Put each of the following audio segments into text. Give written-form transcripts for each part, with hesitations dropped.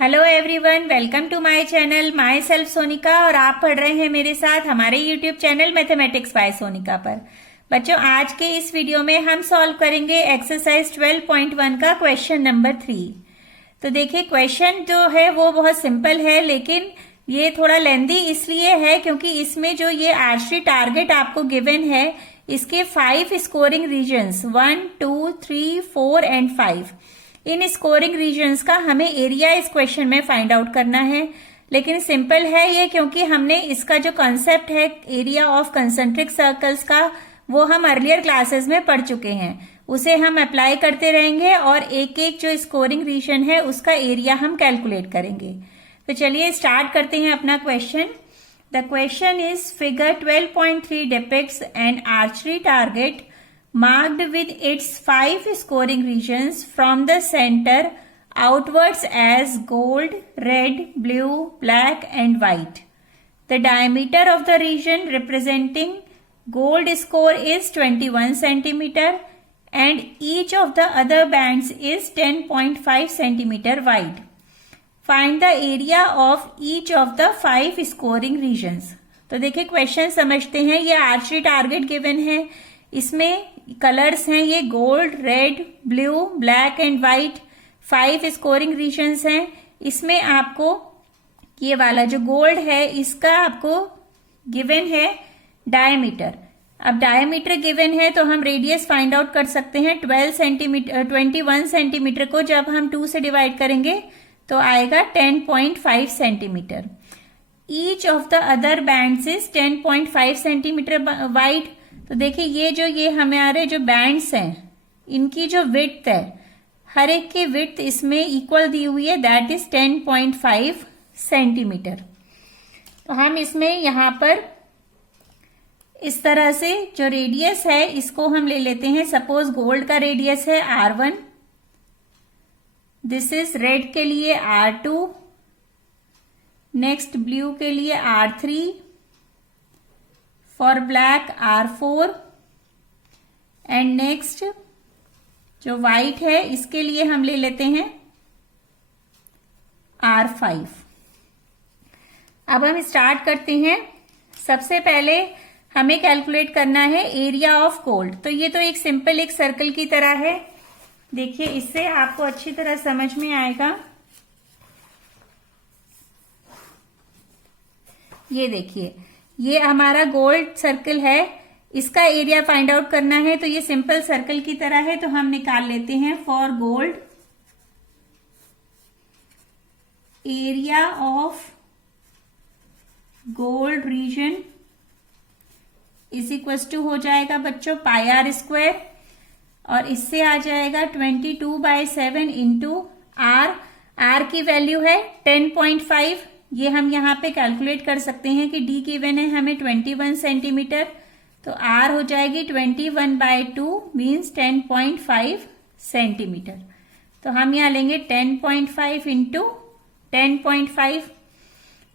Hello everyone, welcome to my channel myself Sonika. और आप पढ़ रहे हैं मेरे साथ हमारे YouTube channel mathematics by Sonika पर। बच्चों, आज के इस वीडियो में हम सॉल्व करेंगे एक्सरसाइज 12.1 का क्वेश्चन नंबर 3। तो देखिए, क्वेश्चन जो है वो बहुत सिंपल है, लेकिन ये थोड़ा लेंदी इसलिए है क्योंकि इसमें जो ये आर्चरी टारगेट आपको गिवन है, इसके 5 स्कोरिंग रीजन्स 1, 2, 3, 4 एंड 5, इन स्कोरिंग रीजन्स का हमें एरिया इस क्वेश्चन में फाइंड आउट करना है। लेकिन सिंपल है ये, क्योंकि हमने इसका जो कॉन्सेप्ट है एरिया ऑफ कंसेंट्रिक सर्कल्स का, वो हम अर्लियर क्लासेस में पढ़ चुके हैं। उसे हम अप्लाई करते रहेंगे और एक एक जो स्कोरिंग रीजन है उसका एरिया हम कैलकुलेट करेंगे। तो चलिए स्टार्ट करते हैं अपना question. The question is figure 12.3 depicts an archery target marked with its 5 scoring regions from the center outwards as gold, red, blue, black and white. The diameter of the region representing gold score is 21 centimeter and each of the other bands is 10.5 centimeter wide. Find the area of each of the 5 scoring regions. तो देखिए question समझते हैं। ये archery target given है, इसमें colours हैं ये gold, red, blue, black and white. 5 scoring regions हैं। इसमें आपको ये वाला जो गोल्ड है इसका आपको गिवन है डायमीटर। अब डायमीटर गिवन है तो हम रेडियस फाइंड आउट कर सकते हैं। 21 सेंटीमीटर को जब हम 2 से डिवाइड करेंगे तो आएगा 10.5 centimetre. Each of the other bands is 10.5 centimetre wide. तो देखिए ये हमारे जो बैंड्स हैं इनकी जो विड्थ है, हर एक की विड्थ इसमें इक्वल दी हुई है, दैट इज 10.5 सेंटीमीटर। तो हम इसमें यहां पर इस तरह से जो रेडियस है इसको हम ले लेते हैं। सपोज गोल्ड का रेडियस है R1, दिस इज रेड के लिए R2, नेक्स्ट ब्लू के लिए R3, for black R4 and next जो व्हाइट है इसके लिए हम ले लेते हैं R5। अब हम स्टार्ट करते हैं। सबसे पहले हमें कैलकुलेट करना है एरिया ऑफ गोल्ड। तो ये तो एक सिंपल एक सर्कल की तरह है। देखिए, इससे आपको अच्छी तरह समझ में आएगा। ये देखिए, ये हमारा गोल्ड सर्कल है, इसका एरिया फाइंड आउट करना है। तो ये सिंपल सर्कल की तरह है, तो हम निकाल लेते हैं for gold area of gold region is equal to हो जाएगा बच्चों πr², और इससे आ जाएगा 22/7 इंटू आर की वैल्यू है 10.5। ये हम यहाँ पे कैलकुलेट कर सकते हैं कि डी गिवन है हमें 21 सेंटीमीटर, तो आर हो जाएगी 21/2 मीन्स 10.5 सेंटीमीटर। तो हम यहाँ लेंगे 10.5 इंटू 10.5,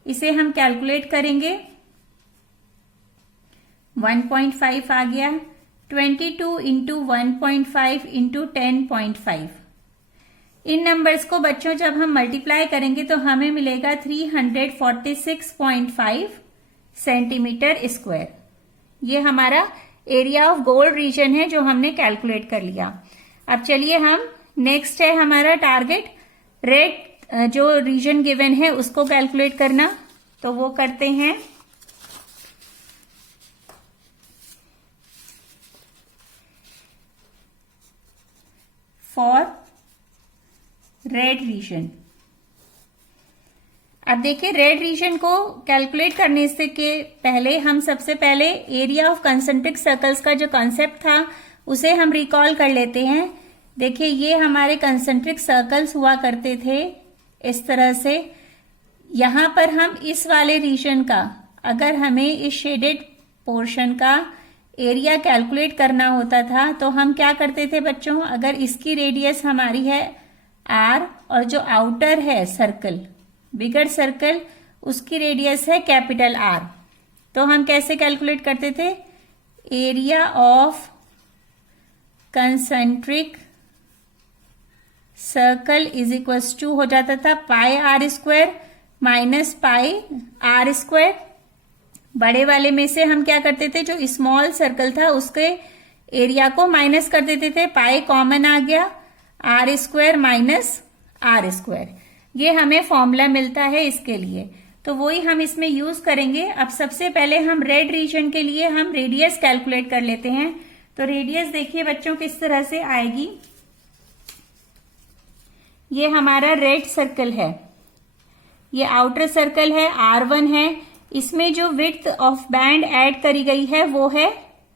इसे हम कैलकुलेट करेंगे। 1.5 आ गया। 22 इंटू 1.5 इंटू 10.5, इन नंबर्स को बच्चों जब हम मल्टीप्लाई करेंगे तो हमें मिलेगा 346.5 सेंटीमीटर स्क्वायर। ये हमारा एरिया ऑफ गोल्ड रीजन है जो हमने कैलकुलेट कर लिया। अब चलिए हम नेक्स्ट है हमारा टारगेट रेड जो रीजन गिवन है उसको कैलकुलेट करना। तो वो करते हैं। फॉर रेड रीजन, अब देखिए रेड रीजन को कैलकुलेट करने से के पहले हम सबसे पहले एरिया ऑफ कंसेंट्रिक सर्कल्स का जो कॉन्सेप्ट था उसे हम रिकॉल कर लेते हैं। देखिए, ये हमारे कंसेंट्रिक सर्कल्स हुआ करते थे इस तरह से। यहां पर हम इस वाले रीजन का, अगर हमें इस शेडेड पोर्शन का एरिया कैलकुलेट करना होता था तो हम क्या करते थे बच्चों, अगर इसकी रेडियस हमारी है R और जो आउटर है सर्कल, बिगर सर्कल, उसकी रेडियस है कैपिटल R, तो हम कैसे कैलकुलेट करते थे, area of concentric circle is equal to हो जाता था pi r square minus pi r square. बड़े वाले में से हम क्या करते थे, जो स्मॉल सर्कल था उसके एरिया को माइनस कर देते थे, पाई कॉमन आ गया, r square minus r square, ये हमें फॉर्मूला मिलता है इसके लिए। तो वही हम इसमें यूज करेंगे। अब सबसे पहले हम रेड रीजन के लिए हम रेडियस कैलकुलेट कर लेते हैं। तो रेडियस देखिए बच्चों किस तरह से आएगी। ये हमारा रेड सर्कल है, ये आउटर सर्कल है, R1 है। इसमें जो विड्थ ऑफ बैंड ऐड करी गई है वो है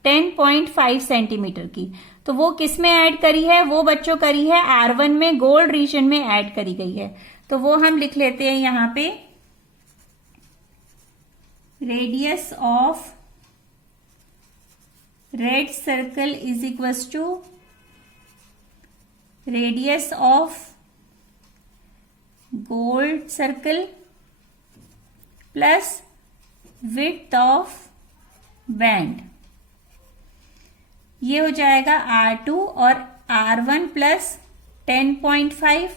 10.5 सेंटीमीटर की। तो वो किस में ऐड करी है, वो बच्चों करी है R1 में, गोल्ड रीजन में ऐड करी गई है। तो वो हम लिख लेते हैं यहां पे, radius of red circle is equal to radius of gold circle plus width of band. ये हो जाएगा R2 और R1 प्लस 10.5।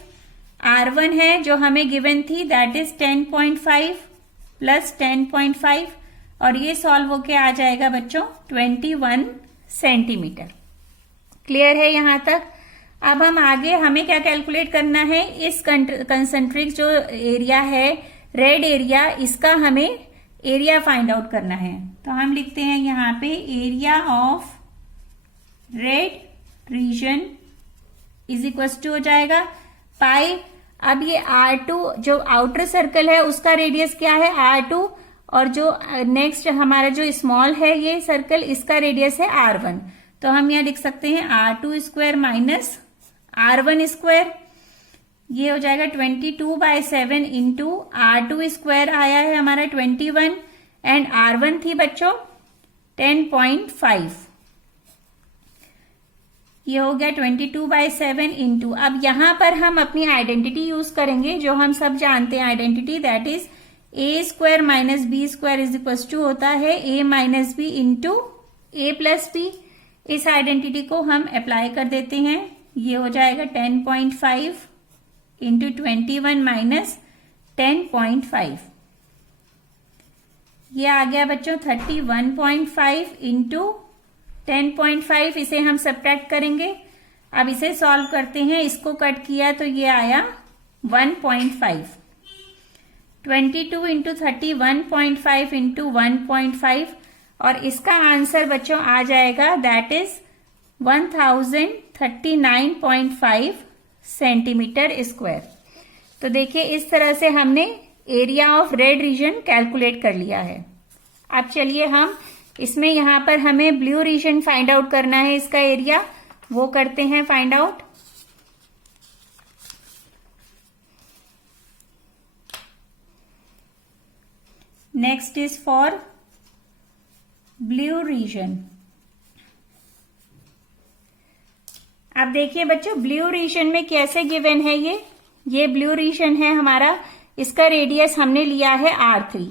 R1 है जो हमें गिवन थी, दैट इज 10.5 प्लस 10.5, और ये सॉल्व होके आ जाएगा बच्चों 21 सेंटीमीटर। क्लियर है यहां तक। अब हम आगे, हमें क्या कैलकुलेट करना है, इस कंसेंट्रिक जो एरिया है रेड एरिया, इसका हमें एरिया फाइंड आउट करना है। तो हम लिखते हैं यहां पे area of red region is equal to हो जाएगा पाई। अब ये R2 जो आउटर सर्कल है उसका रेडियस क्या है R2, और जो नेक्स्ट हमारा जो स्मॉल है ये सर्कल, इसका रेडियस है R1। तो हम यहां लिख सकते हैं R2 square minus R1 square. ये हो जाएगा 22/7 इंटू R2 स्क्वायर आया है हमारा 21, एंड R1 थी बच्चों 10.5। ये हो गया 22/7 इंटू। अब यहां पर हम अपनी आइडेंटिटी यूज करेंगे जो हम सब जानते हैं identity, that is a square minus b square is equal to होता है a minus b into a plus b. इस आइडेंटिटी को हम अप्लाई कर देते हैं। ये हो जाएगा 10.5 इंटू 21 माइनस 10.5। ये आ गया बच्चों 31.5 इंटू 10.5। इसे हम सब्ट्रैक्ट करेंगे। अब इसे सॉल्व करते हैं, इसको कट किया तो ये आया 1.5। 22 इंटू 31.5 इंटू 1.5, और इसका आंसर बच्चों आ जाएगा दैट इज 1039.5 सेंटीमीटर स्क्वायर। तो देखिए इस तरह से हमने area of red reason calculate कर लिया है। अब चलिए हम इसमें यहां पर हमें ब्लू रीजन फाइंड आउट करना है, इसका एरिया, वो करते हैं find out. Next is for blue region. अब देखिए बच्चों ब्लू रीजन में कैसे गिवन है, ये ब्लू रीजन है हमारा, इसका रेडियस हमने लिया है R3,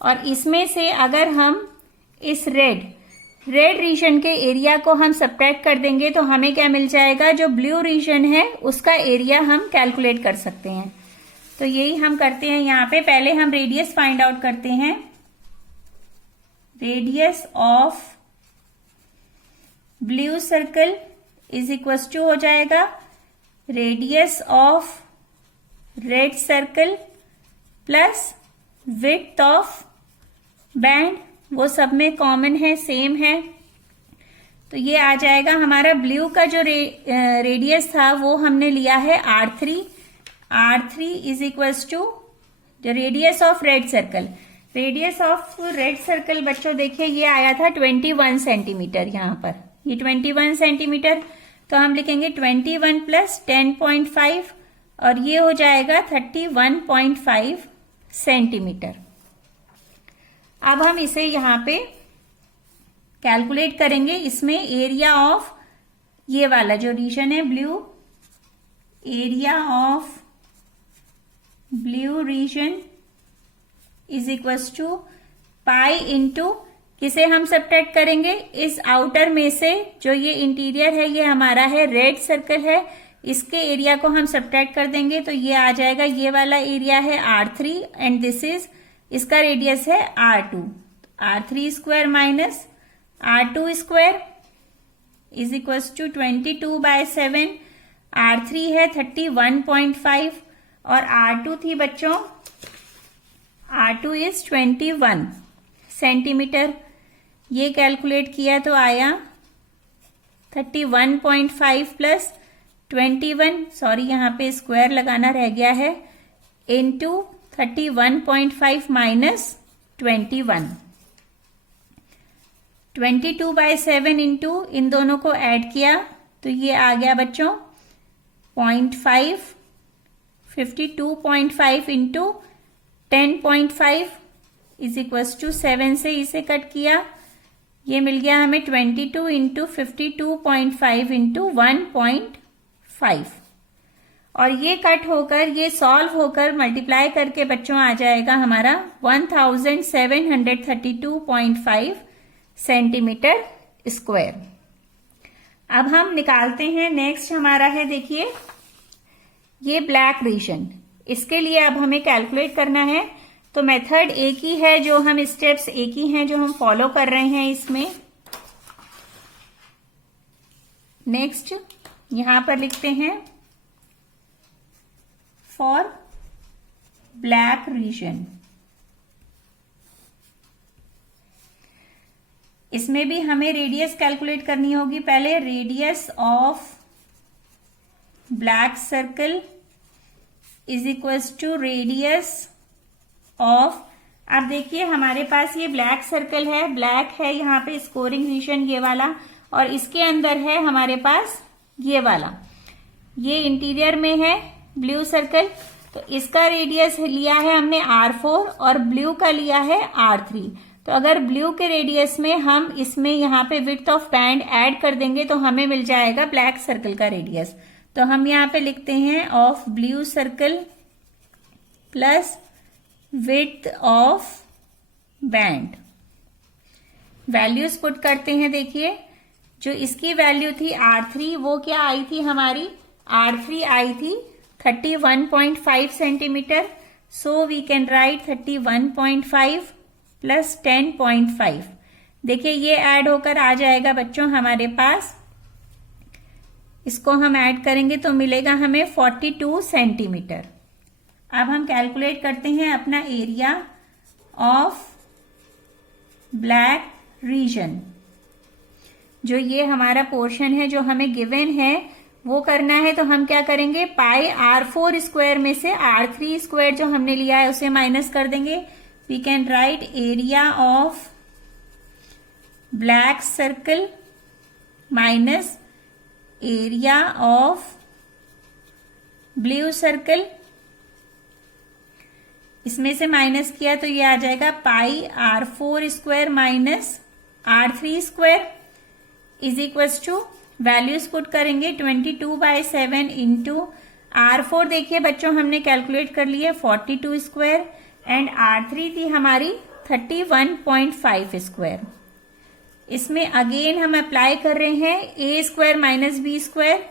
और इसमें से अगर हम इस रेड रीजन के एरिया को हम सब्ट्रैक्ट कर देंगे तो हमें क्या मिल जाएगा, जो ब्लू रीजन है उसका एरिया हम कैलकुलेट कर सकते हैं। तो यही हम करते हैं यहां पे। पहले हम रेडियस फाइंड आउट करते हैं। Radius of blue circle is equal to हो जाएगा radius of red circle plus width of band, वो सब में कॉमन है, सेम है। तो ये आ जाएगा हमारा ब्लू का जो रेडियस था वो हमने लिया है R3 इज इक्वल टू जो radius of red circle. Radius of red circle बच्चों देखिए ये आया था 21 सेंटीमीटर, यहां पर ये 21 सेंटीमीटर। तो हम लिखेंगे 21 प्लस 10.5, और ये हो जाएगा 31.5 सेंटीमीटर। अब हम इसे यहां पे कैलकुलेट करेंगे। इसमें एरिया ऑफ ये वाला जो रीजन है blue, area of blue region is equal to pi into, किसे हम सब्ट्रैक्ट करेंगे, इस आउटर में से जो ये इंटीरियर है ये हमारा है रेड सर्कल है, इसके एरिया को हम सब्ट्रैक्ट कर देंगे तो ये आ जाएगा, ये वाला एरिया है R3 एंड दिस इज, इसका रेडियस है R2। R3 square minus R2 square is equal to 22/7। R3 है 31.5 और R2 थी बच्चों, R2 इज 21 सेंटीमीटर। ये कैलकुलेट किया तो आया 31.5 प्लस 21, सॉरी यहाँ पे स्क्वायर लगाना रह गया है, इंटू 31.5 माइनस 21, 22/7 इंटू इन दोनों को ऐड किया तो ये आ गया बच्चों 0.5, 52.5 इंटू 10.5 इज इक्वल टू 7 से इसे कट किया, ये मिल गया हमें 22 इंटू 52.5 इंटू 1.5 और ये कट होकर, ये सॉल्व होकर मल्टीप्लाई करके बच्चों आ जाएगा हमारा 1732.5 सेंटीमीटर स्क्वायर। अब हम निकालते हैं, नेक्स्ट हमारा है देखिए ये ब्लैक रीजन, इसके लिए अब हमें कैलकुलेट करना है। तो मेथड एक ही है, जो हम स्टेप्स एक ही हैं जो हम फॉलो कर रहे हैं इसमें। नेक्स्ट यहां पर लिखते हैं फॉर ब्लैक रीजन, इसमें भी हमें रेडियस कैलकुलेट करनी होगी। पहले radius of black circle is equals to radius of, अब देखिए हमारे पास ये ब्लैक सर्कल है, ब्लैक है यहाँ पे स्कोरिंग रीजन ये वाला, और इसके अंदर है हमारे पास ये वाला, ये इंटीरियर में है ब्लू सर्कल। तो इसका रेडियस लिया है हमने R4 और ब्लू का लिया है R3। तो अगर ब्लू के रेडियस में हम इसमें यहाँ पे विड्थ ऑफ बैंड ऐड कर देंगे तो हमें मिल जाएगा ब्लैक सर्कल का रेडियस। तो हम यहाँ पे लिखते हैं of blue circle plus width of band, values put करते हैं। देखिए जो इसकी वैल्यू थी R3 वो क्या आई थी हमारी, R3 आई थी 31.5 centimetre, so we can write 31.5 plus 10.5। देखिए ये ऐड होकर आ जाएगा बच्चों हमारे पास, इसको हम ऐड करेंगे तो मिलेगा हमें 42 सेंटीमीटर। अब हम कैलकुलेट करते हैं अपना एरिया ऑफ ब्लैक रीजन, जो ये हमारा पोर्शन है जो हमें गिवन है वो करना है। तो हम क्या करेंगे, पाई R4 स्क्वायर में से R3 स्क्वायर जो हमने लिया है उसे माइनस कर देंगे। We can write area of black circle minus area of blue circle, इसमें से माइनस किया तो ये आ जाएगा pi R4 square minus R3 square is equals to, values put करेंगे 22/7 इंटू R4 देखिए बच्चों हमने कैलकुलेट कर लिया 42 स्क्वायर एंड R3 थी हमारी 31.5 स्क्वायर। इसमें अगेन हम अप्लाई कर रहे हैं a square minus b square,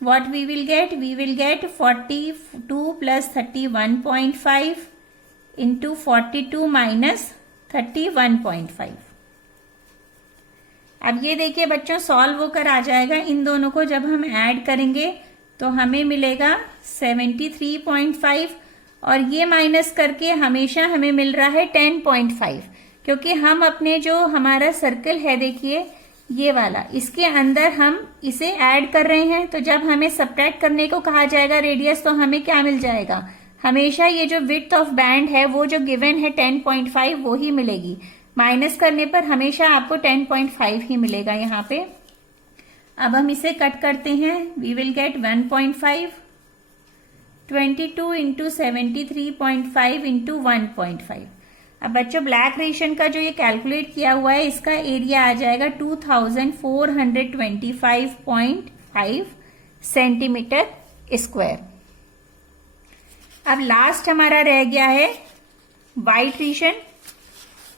what we will get, we will get 42 plus 31.5 into 42 minus 31.5। अब ये देखिए बच्चों सॉल्व होकर आ जाएगा, इन दोनों को जब हम ऐड करेंगे तो हमें मिलेगा 73.5 और ये माइनस करके हमेशा हमें मिल रहा है 10.5, क्योंकि हम अपने जो हमारा सर्कल है देखिए ये वाला, इसके अंदर हम इसे ऐड कर रहे हैं। तो जब हमें सब्ट्रैक्ट करने को कहा जाएगा रेडियस तो हमें क्या मिल जाएगा, हमेशा ये जो विड्थ ऑफ बैंड है वो जो गिवन है 10.5 वो ही मिलेगी, माइनस करने पर हमेशा आपको 10.5 ही मिलेगा यहाँ पे। अब हम इसे कट करते हैं, we will get 1.5, 22 into 73.5 into 1.5। अब बच्चों ब्लैक रीजन का जो ये कैलकुलेट किया हुआ है इसका एरिया आ जाएगा 2425.5 सेंटीमीटर स्क्वायर। अब लास्ट हमारा रह गया है व्हाइट रीजन।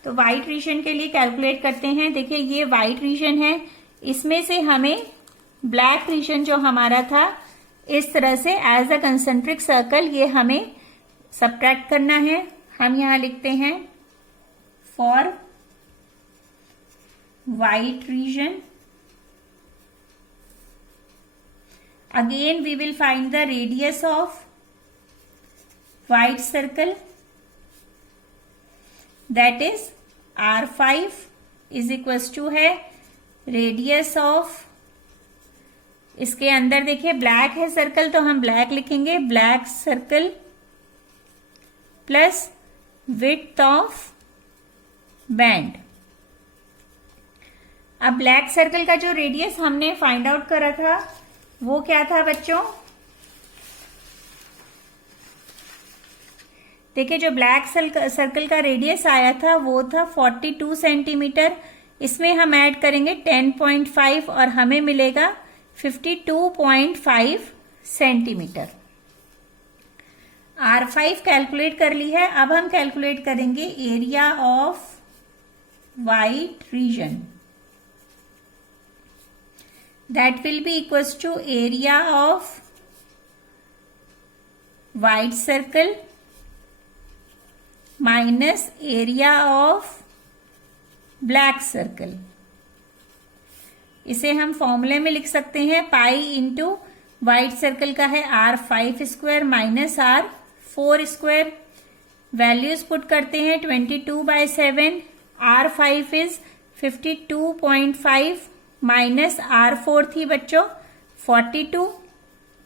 तो व्हाइट रीजन के लिए कैलकुलेट करते हैं। देखिए ये व्हाइट रीजन है, इसमें से हमें ब्लैक रीजन जो हमारा था इस तरह से एज अ कंसेंट्रिक सर्कल ये हमें सबट्रैक्ट करना है। हम यहां लिखते हैं for white region, again we will find the radius of white circle, that is R5 is equals to है रेडियस ऑफ, इसके अंदर देखिए ब्लैक है सर्कल तो हम ब्लैक लिखेंगे, black circle plus width of band. अब ब्लैक सर्कल का जो रेडियस हमने फाइंड आउट करा था वो क्या था बच्चों, देखिए जो ब्लैक सर्कल का रेडियस आया था वो था 42 सेंटीमीटर, इसमें हम ऐड करेंगे 10.5 और हमें मिलेगा 52.5 सेंटीमीटर। R5 कैलकुलेट कर ली है। अब हम कैलकुलेट करेंगे area of white region, that will be equals to area of white circle minus area of black circle. इसे हम फॉर्मूले में लिख सकते हैं पाई इंटू व्हाइट सर्कल का है R5 square minus R4 square. Values put करते हैं 22/7, R5 इज 52.5 माइनस R4 थी बच्चों 42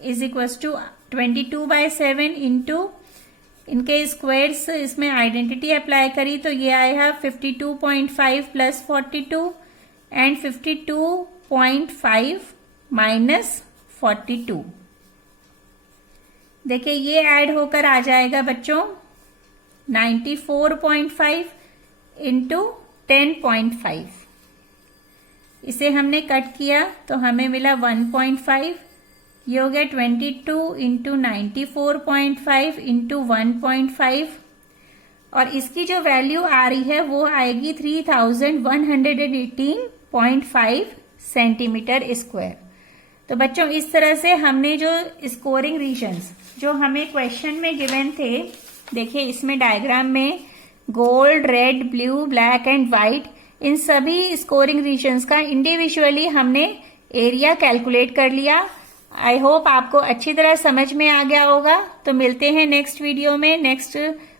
इज इक्वल्स टू 22/7 इंटू इनके स्क्वायर्स, इसमें आइडेंटिटी अप्लाई करी तो ये आया 52.5 प्लस 42 एंड 52.5 माइनस 42। देखिए ये ऐड होकर आ जाएगा बच्चों 94.5 इंटू 10.5। इसे हमने कट किया तो हमें मिला 1.5, ये हो गया 22 इंटू 94.5 इंटू 1.5 और इसकी जो वैल्यू आ रही है वो आएगी 3118.5 सेंटीमीटर स्क्वायर। तो बच्चों इस तरह से हमने जो स्कोरिंग रीजन्स जो हमें क्वेश्चन में गिवन थे, देखिए इसमें डायग्राम में gold, red, blue, black and white, इन सभी स्कोरिंग रीजन्स का इंडिविजुअली हमने एरिया कैलकुलेट कर लिया। आई होप आपको अच्छी तरह समझ में आ गया होगा। तो मिलते हैं नेक्स्ट वीडियो में नेक्स्ट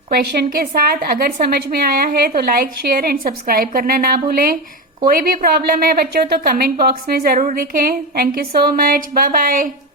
क्वेश्चन के साथ। अगर समझ में आया है तो लाइक, शेयर एंड सब्सक्राइब करना ना भूलें। कोई भी प्रॉब्लम है बच्चों तो कमेंट बॉक्स में जरूर लिखें। Thank you so much, bye bye.